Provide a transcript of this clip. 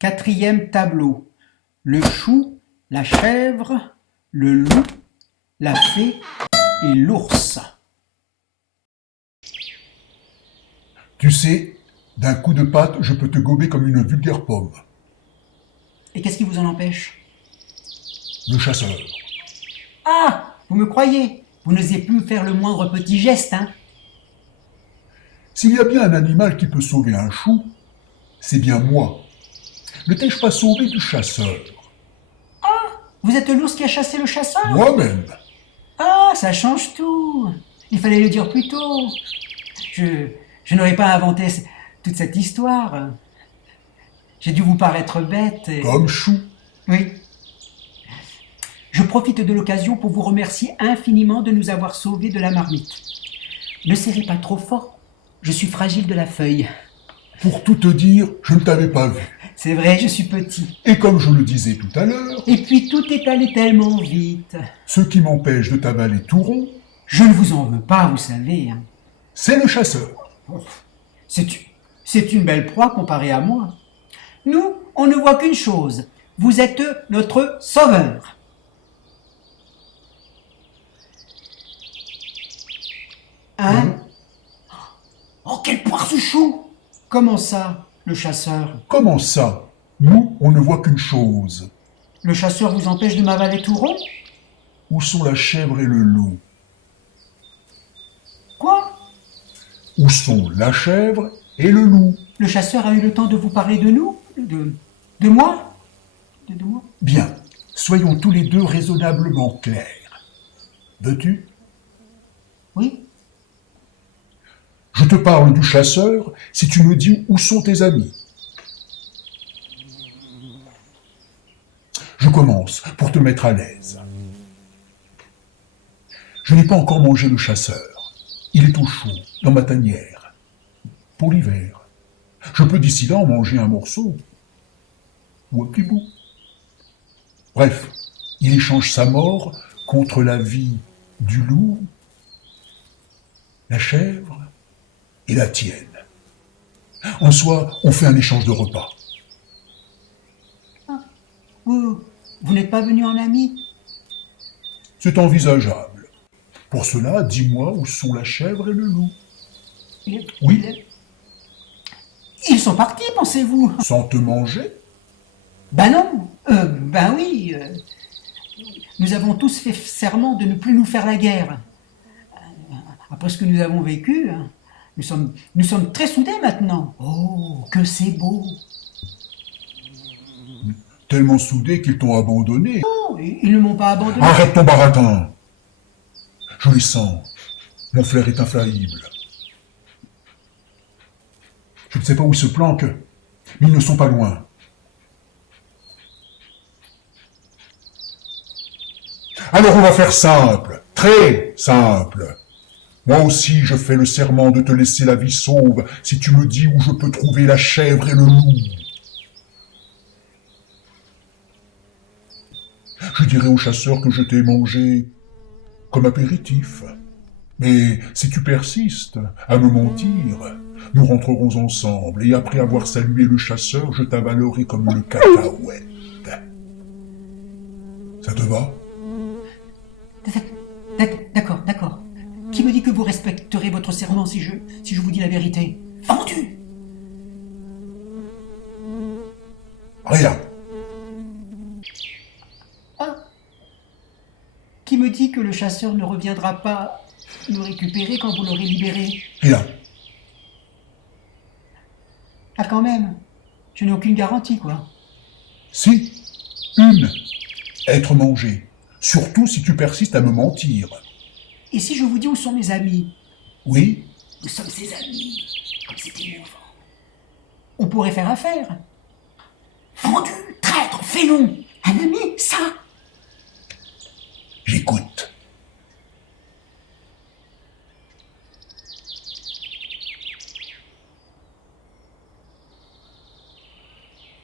Quatrième tableau. Le chou, la chèvre, le loup, la fée et l'ours. Tu sais, d'un coup de patte, je peux te gober comme une vulgaire pomme. Et qu'est-ce qui vous en empêche? Le chasseur. Ah, vous me croyez? Vous n'osez plus me faire le moindre petit geste, hein? S'il y a bien un animal qui peut sauver un chou, c'est bien moi. Ne t'ai-je pas sauvé du chasseur? Vous êtes l'ours qui a chassé le chasseur? Moi-même. Ah, ça change tout. Il fallait le dire plus tôt. Je n'aurais pas inventé toute cette histoire. J'ai dû vous paraître bête. Comme chou. Oui. Je profite de l'occasion pour vous remercier infiniment de nous avoir sauvés de la marmite. Ne serrez pas trop fort. Je suis fragile de la feuille. Pour tout te dire, je ne t'avais pas vu. C'est vrai, je suis petit. Et comme je le disais tout à l'heure, Et puis tout est allé tellement vite. ce qui m'empêche de t'avaler tout rond, Je ne vous en veux pas, vous savez. Hein. c'est le chasseur. C'est une belle proie comparée à moi. Nous, on ne voit qu'une chose. Vous êtes notre sauveur. Hein? Oh, quelle poire ce chou! Comment ça, le chasseur? Comment ça? Nous, on ne voit qu'une chose. Le chasseur vous empêche de m'avaler tout rond? Où sont la chèvre et le loup? Quoi? Où sont la chèvre et le loup? Le chasseur a eu le temps de vous parler de nous? De moi? De moi? Bien, soyons tous les deux raisonnablement clairs. Veux-tu? Oui? Je te parle du chasseur si tu me dis où sont tes amis. Je commence pour te mettre à l'aise. Je n'ai pas encore mangé le chasseur. Il est au chaud, dans ma tanière. Pour l'hiver. Je peux d'ici là en manger un morceau. Ou un petit bout. Bref, il échange sa mort contre la vie du loup, la chèvre et la tienne. En soi, on fait un échange de repas. Vous n'êtes pas venu en ami? C'est envisageable. Pour cela, dis-moi où sont la chèvre et le loup. Oui. Ils sont partis, pensez-vous? Sans te manger? Ben non, ben oui. Nous avons tous fait serment de ne plus nous faire la guerre. Après ce que nous avons vécu, nous sommes très soudés maintenant. Oh, que c'est beau. Tellement soudés qu'ils t'ont abandonné. Oh, ils ne m'ont pas abandonné. Arrête ton baratin. Je les sens. Mon flair est infaillible. Je ne sais pas où ils se planquent, mais ils ne sont pas loin. Alors on va faire simple, très simple. Moi aussi, je fais le serment de te laisser la vie sauve si tu me dis où je peux trouver la chèvre et le loup. Je dirai au chasseur que je t'ai mangé comme apéritif. Mais si tu persistes à me mentir, nous rentrerons ensemble et après avoir salué le chasseur, je t'avalerai comme le cacahuète. Ça te va? D'accord, d'accord. Qui me dit que vous respecterez votre serment si je vous dis la vérité? Vendu! Rien. Ah. Qui me dit que le chasseur ne reviendra pas nous récupérer quand vous l'aurez libéré? Rien. Ah, quand même. Je n'ai aucune garantie, quoi. Si, une. Être mangé. Surtout si tu persistes à me mentir. Et si je vous dis où sont mes amis? Oui? Nous sommes ses amis, comme c'était émouvant. On pourrait faire affaire. Vendu, traître, félon. Un ami, ça,